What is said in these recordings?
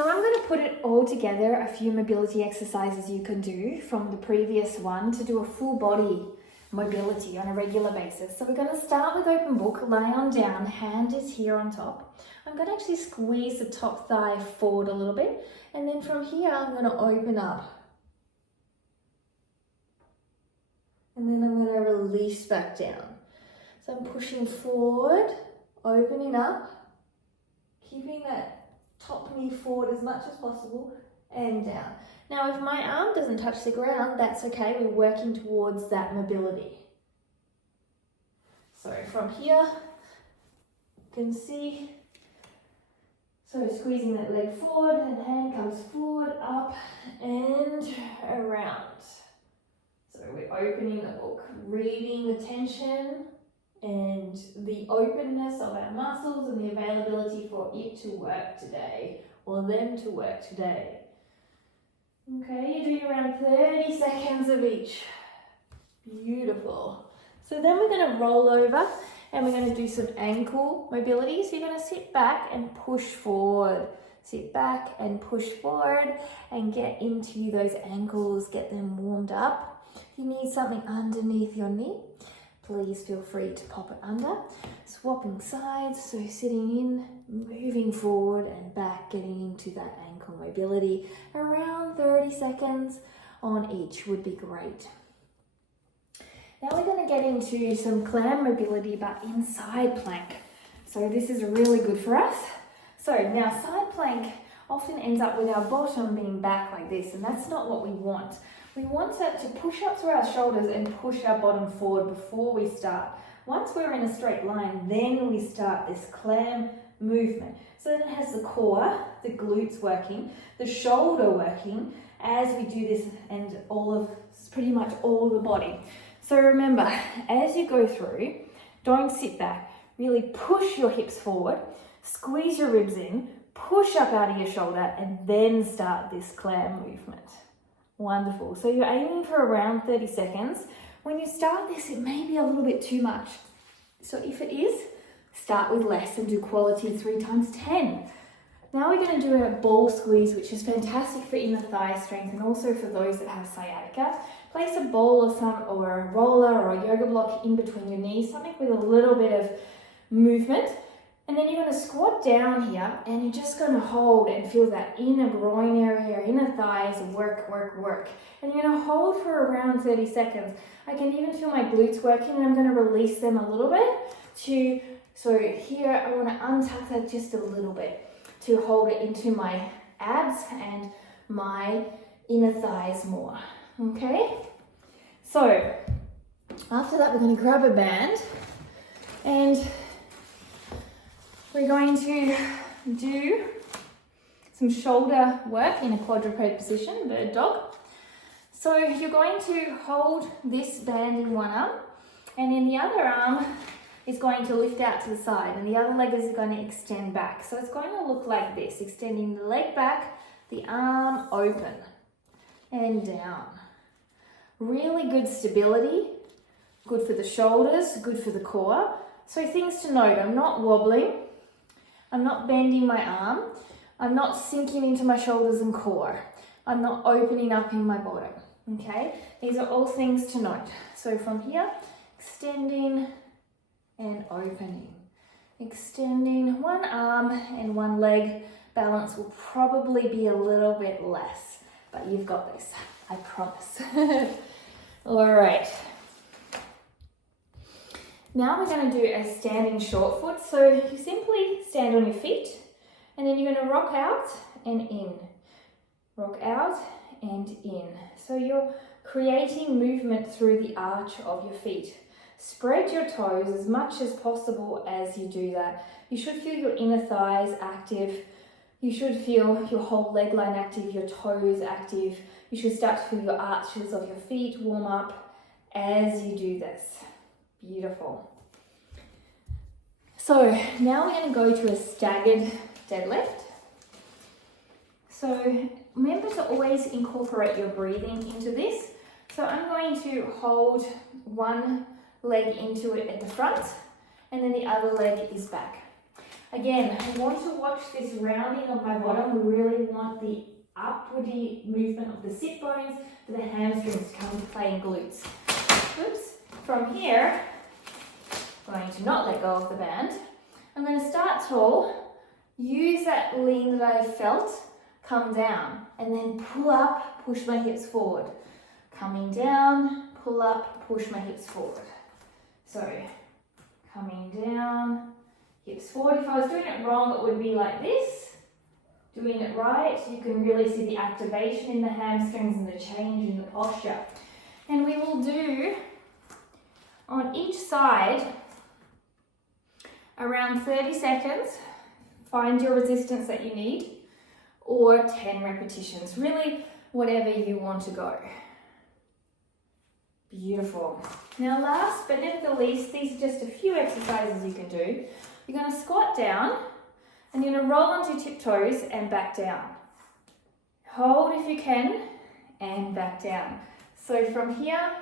So I'm going to put it all together, a few mobility exercises you can do from the previous one to do a full body mobility on a regular basis. So we're going to start with open book, lie on down, hand is here on top. I'm going to actually squeeze the top thigh forward a little bit, and then from here I'm going to open up. And then I'm going to release back down. So I'm pushing forward, opening up, keeping that top knee forward as much as possible and down. Now, if my arm doesn't touch the ground, that's okay. We're working towards that mobility. So from here, you can see, so squeezing that leg forward and hand comes forward, up and around. So we're opening the book, reading the tension and the openness of our muscles and the availability for it to work today or them to work today. Okay, you're doing around 30 seconds of each. Beautiful. So then we're going to roll over and we're going to do some ankle mobility. So you're going to sit back and push forward. Sit back and push forward and get into those ankles, get them warmed up. If you need something underneath your knee, please feel free to pop it under. Swapping sides, so sitting in, moving forward and back, getting into that ankle mobility. Around 30 seconds on each would be great. Now we're going to get into some clam mobility, but in side plank. So this is really good for us. So now side plank often ends up with our bottom being back like this, and that's not what we want. We want to push up through our shoulders and push our bottom forward before we start. Once we're in a straight line, then we start this clam movement. So then it has the core, the glutes working, the shoulder working as we do this, and pretty much all the body. So remember, as you go through, don't sit back. Really push your hips forward, squeeze your ribs in, push up out of your shoulder, and then start this clam movement. Wonderful. So you're aiming for around 30 seconds. When you start this, it may be a little bit too much. So if it is, start with less and do quality 3 times 10. Now we're going to do a ball squeeze, which is fantastic for inner thigh strength and also for those that have sciatica. Place a ball or a roller or a yoga block in between your knees, something with a little bit of movement. And then you're going to squat down here and you're just going to hold and feel that inner groin area, inner thighs, work. And you're going to hold for around 30 seconds. I can even feel my glutes working, and I'm going to release them a little bit so here I want to untuck that just a little bit to hold it into my abs and my inner thighs more. Okay? So after that, we're going to grab a band and we're going to do some shoulder work in a quadruped position, bird dog. So you're going to hold this band in one arm, and then the other arm is going to lift out to the side, and the other leg is going to extend back. So it's going to look like this, extending the leg back, the arm open and down. Really good stability, good for the shoulders, good for the core. So things to note, I'm not wobbling. I'm not bending my arm. I'm not sinking into my shoulders and core. I'm not opening up in my bottom, okay? These are all things to note. So from here, extending and opening. Extending one arm and one leg. Balance will probably be a little bit less, but you've got this, I promise. All right. Now we're going to do a standing short foot. So you simply stand on your feet and then you're going to rock out and in. Rock out and in. So you're creating movement through the arch of your feet. Spread your toes as much as possible as you do that. You should feel your inner thighs active. You should feel your whole leg line active, your toes active. You should start to feel your arches of your feet warm up as you do this. Beautiful. So now we're going to go to a staggered deadlift. So remember to always incorporate your breathing into this. So I'm going to hold one leg into it at the front and then the other leg is back. Again, I want to watch this rounding of my bottom. We really want the upwardy movement of the sit bones for the hamstrings to come into play in glutes. Oops. From here, I'm going to not let go of the band. I'm going to start tall, use that lean that I felt, come down, and then pull up, push my hips forward. Coming down, pull up, push my hips forward. So, coming down, hips forward. If I was doing it wrong, it would be like this. Doing it right, you can really see the activation in the hamstrings and the change in the posture. And we will do, on each side, around 30 seconds. Find your resistance that you need, or 10 repetitions. Really, whatever you want to go. Beautiful. Now last but not the least, these are just a few exercises you can do. You're going to squat down and you're going to roll onto your tiptoes and back down. Hold if you can and back down. So from here,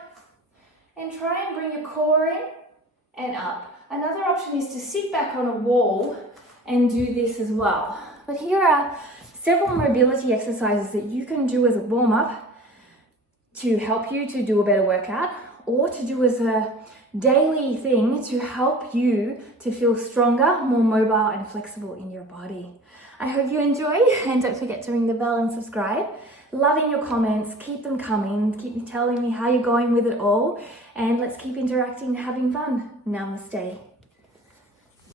and try and bring your core in and up. Another option is to sit back on a wall and do this as well. But here are several mobility exercises that you can do as a warm-up to help you to do a better workout, or to do as a daily thing to help you to feel stronger, more mobile and flexible in your body. I hope you enjoy, and don't forget to ring the bell and subscribe. Loving your comments, keep them coming, keep telling me how you're going with it all, and let's keep interacting and having fun. Namaste.